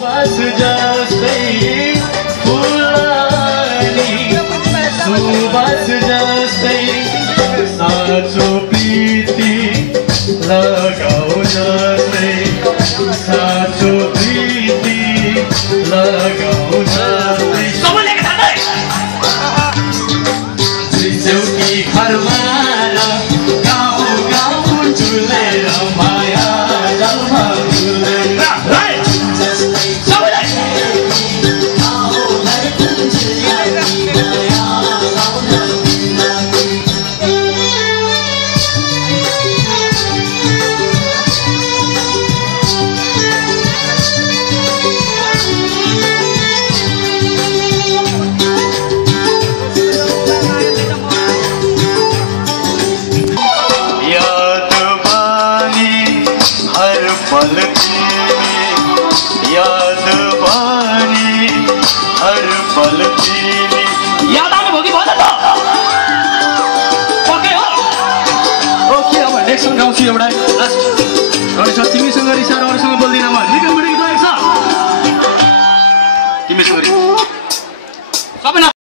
बस जस्तै फुलनी सुबस जस्तै साँचो प्रीति लगाऊ जस्तै साँचो प्रीति लगाऊ जस्तै त्रिचौकी घरमा गाउँ गाउँ झुलेर माया जलमा एउटा तिमीसँग रिसाएर